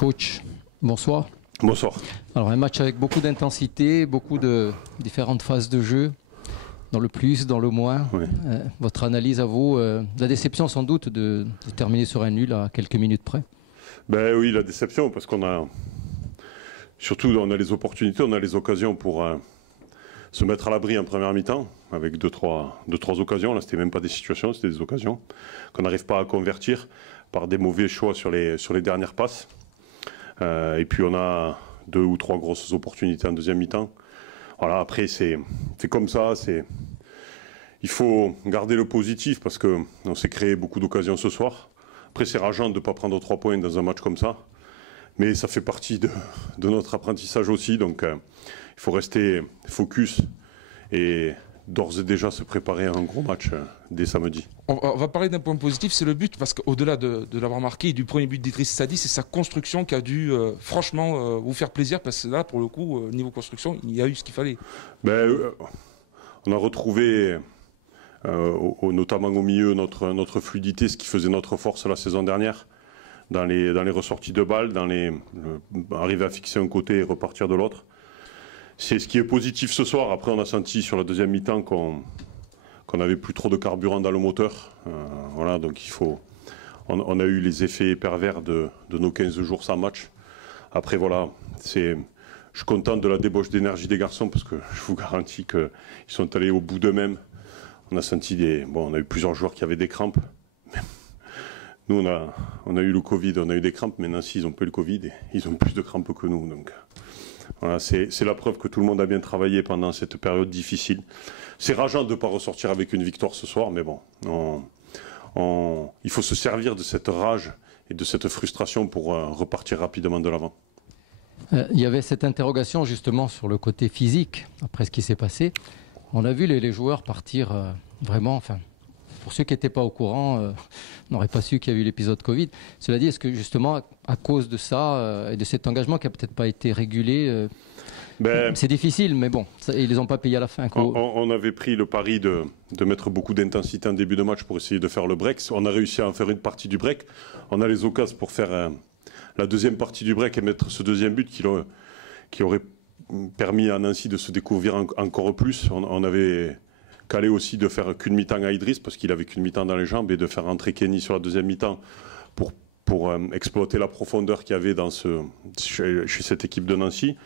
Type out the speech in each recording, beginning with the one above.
Coach, bonsoir. Bonsoir. Alors un match avec beaucoup d'intensité, beaucoup de différentes phases de jeu, dans le plus, dans le moins. Oui. Votre analyse à vous, la déception sans doute de terminer sur un nul à quelques minutes près. Ben oui, la déception, parce qu'on a, surtout on a les opportunités, on a les occasions pour se mettre à l'abri en première mi-temps, avec deux, trois occasions. Là, c'était même pas des situations, c'était des occasions qu'on n'arrive pas à convertir par des mauvais choix sur les dernières passes. Et puis on a 2 ou 3 grosses opportunités en deuxième mi-temps. Voilà, après c'est comme ça, il faut garder le positif parce qu'on s'est créé beaucoup d'occasions ce soir. Après c'est rageant de ne pas prendre 3 points dans un match comme ça, mais ça fait partie de notre apprentissage aussi, donc il faut rester focus et d'ores et déjà se préparer à un gros match dès samedi. On va parler d'un point positif, c'est le but, parce qu'au-delà de l'avoir marqué, du premier but d'Idriss Sadi, c'est sa construction qui a dû franchement vous faire plaisir, parce que là, pour le coup, niveau construction, il y a eu ce qu'il fallait. On a retrouvé, notamment au milieu, notre fluidité, ce qui faisait notre force la saison dernière, dans les ressorties de balles, arriver à fixer un côté et repartir de l'autre. C'est ce qui est positif ce soir. Après, on a senti sur la deuxième mi-temps qu'on n'avait plus trop de carburant dans le moteur. Voilà, donc on a eu les effets pervers de nos 15 jours sans match. Après, voilà, je suis content de la débauche d'énergie des garçons parce que je vous garantis qu'ils sont allés au bout d'eux-mêmes. On a senti on a eu plusieurs joueurs qui avaient des crampes. Nous, on a eu le Covid, on a eu des crampes. Mais Nancy, ils n'ont pas eu le Covid et ils ont plus de crampes que nous. Donc. Voilà, c'est la preuve que tout le monde a bien travaillé pendant cette période difficile. C'est rageant de ne pas ressortir avec une victoire ce soir, mais bon, il faut se servir de cette rage et de cette frustration pour repartir rapidement de l'avant. Il y avait cette interrogation justement sur le côté physique, après ce qui s'est passé. On a vu les joueurs partir vraiment, enfin, pour ceux qui n'étaient pas au courant, n'auraient pas su qu'il y a eu l'épisode Covid. Cela dit, est-ce que justement, à cause de ça et de cet engagement qui n'a peut-être pas été régulé, c'est difficile, mais bon, ils ne les ont pas payés à la fin. On avait pris le pari de mettre beaucoup d'intensité en début de match pour essayer de faire le break. On a réussi à en faire une partie du break. On a les occasions pour faire la deuxième partie du break et mettre ce deuxième but qui aurait permis à Nancy de se découvrir encore plus. On avait calé aussi de faire qu'une mi-temps à Idriss parce qu'il avait qu'une mi-temps dans les jambes et de faire entrer Kenny sur la deuxième mi-temps pour exploiter la profondeur qu'il y avait chez cette équipe de Nancy.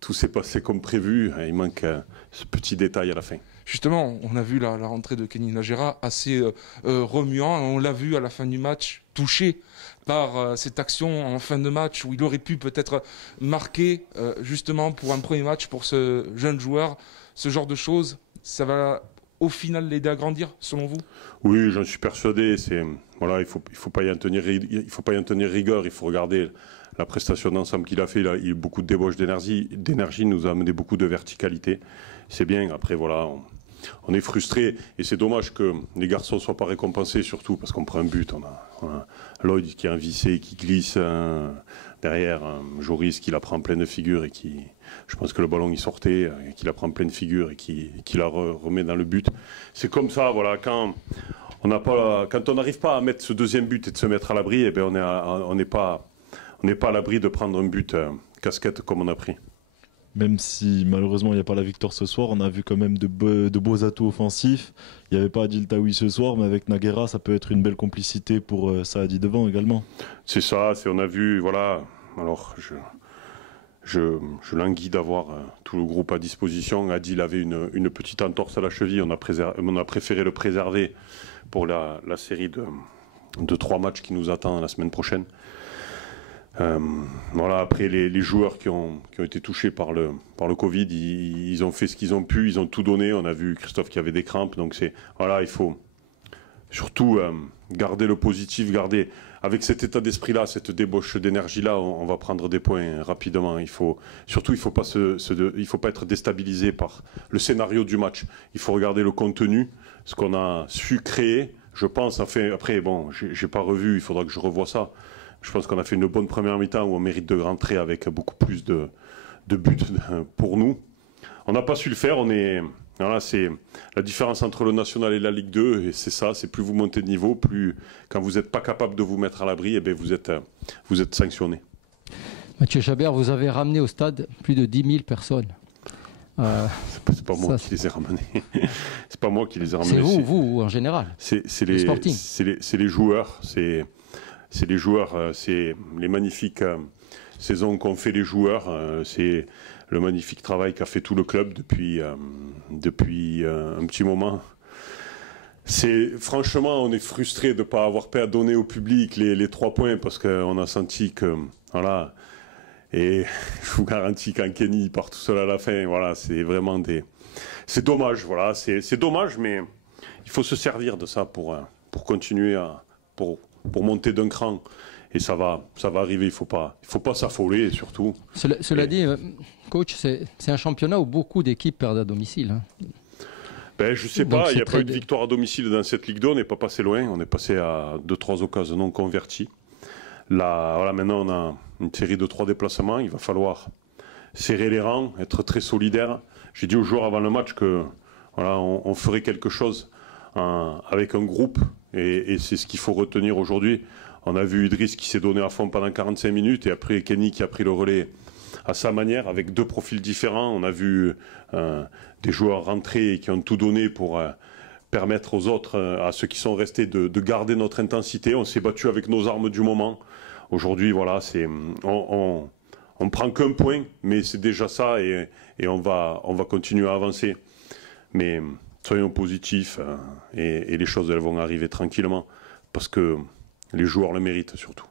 Tout s'est passé comme prévu, il manque ce petit détail à la fin. Justement, on a vu la rentrée de Kenny Najera assez remuant, on l'a vu à la fin du match, touché par cette action en fin de match où il aurait pu peut-être marquer justement pour un premier match pour ce jeune joueur. Ce genre de choses, ça va au final l'aider à grandir, selon vous? Oui, j'en suis persuadé. Voilà, il faut pas y en tenir rigueur. Il faut regarder la prestation d'ensemble qu'il a fait. Il a eu beaucoup de débauche d'énergie. Il nous a amené beaucoup de verticalité. C'est bien. Après, voilà, on est frustré et c'est dommage que les garçons ne soient pas récompensés, surtout parce qu'on prend un but. On a Lloyd qui est invissé, qui glisse derrière, Joris qui la prend en pleine figure et je pense que le ballon il sortait, qui la prend en pleine figure et qui la remet dans le but. C'est comme ça, voilà, quand on n'arrive pas à mettre ce deuxième but et de se mettre à l'abri, eh bien on n'est pas à l'abri de prendre un but casquette comme on a pris. Même si malheureusement il n'y a pas la victoire ce soir, on a vu quand même de beaux atouts offensifs. Il n'y avait pas Adil Taoui ce soir, mais avec Naguera, ça peut être une belle complicité pour Saadi devant également. C'est ça, on a vu, voilà. Alors je languis d'avoir tout le groupe à disposition. Adil avait une petite entorse à la cheville, on a préféré le préserver pour la série de 3 matchs qui nous attend la semaine prochaine. Voilà, après les joueurs qui ont été touchés par le Covid, ils ont fait ce qu'ils ont pu, ils ont tout donné. On a vu Christophe qui avait des crampes, donc voilà, il faut surtout garder le positif, avec cet état d'esprit-là, cette débauche d'énergie-là, on va prendre des points rapidement. Il faut pas être déstabilisé par le scénario du match. Il faut regarder le contenu, ce qu'on a su créer. Je pense, après, bon, j'ai pas revu, il faudra que je revoie ça. Je pense qu'on a fait une bonne première mi-temps où on mérite de rentrer avec beaucoup plus de buts pour nous. on n'a pas su le faire. Voilà, c'est la différence entre le national et la Ligue 2, et c'est ça, c'est plus vous montez de niveau, plus quand vous n'êtes pas capable de vous mettre à l'abri, eh bien vous êtes sanctionné. Mathieu Chabert, vous avez ramené au stade plus de 10 000 personnes. C'est pas moi qui les ai ramenés. C'est pas moi qui les ai ramenés. C'est vous en général. C'est les joueurs, c'est les magnifiques saisons qu'ont fait les joueurs, c'est le magnifique travail qu'a fait tout le club depuis un petit moment. Franchement, on est frustré de ne pas avoir pu donner au public les 3 points parce qu'on a senti que, voilà, et je vous garantis quand Kenny part tout seul à la fin, voilà, c'est vraiment c'est dommage, voilà, c'est dommage, mais il faut se servir de ça pour continuer pour monter d'un cran. Et ça va arriver, il faut pas s'affoler surtout. Cela dit, coach, c'est un championnat où beaucoup d'équipes perdent à domicile. Hein. Ben, je sais pas, il n'y a pas eu de victoire à domicile dans cette Ligue 2, on n'est pas passé loin, on est passé à 2-3 occasions non converties. Là, voilà, maintenant on a une série de 3 déplacements, il va falloir serrer les rangs, être très solidaire. J'ai dit aux joueurs avant le match que voilà, on ferait quelque chose avec un groupe, et c'est ce qu'il faut retenir aujourd'hui. On a vu Idriss qui s'est donné à fond pendant 45 minutes et après Kenny qui a pris le relais à sa manière avec 2 profils différents. On a vu des joueurs rentrer et qui ont tout donné pour permettre aux autres, à ceux qui sont restés, de garder notre intensité. On s'est battu avec nos armes du moment. Aujourd'hui, voilà, on prend qu'un point, mais c'est déjà ça et on va continuer à avancer. Mais soyons positifs et les choses elles vont arriver tranquillement parce que les joueurs le méritent surtout.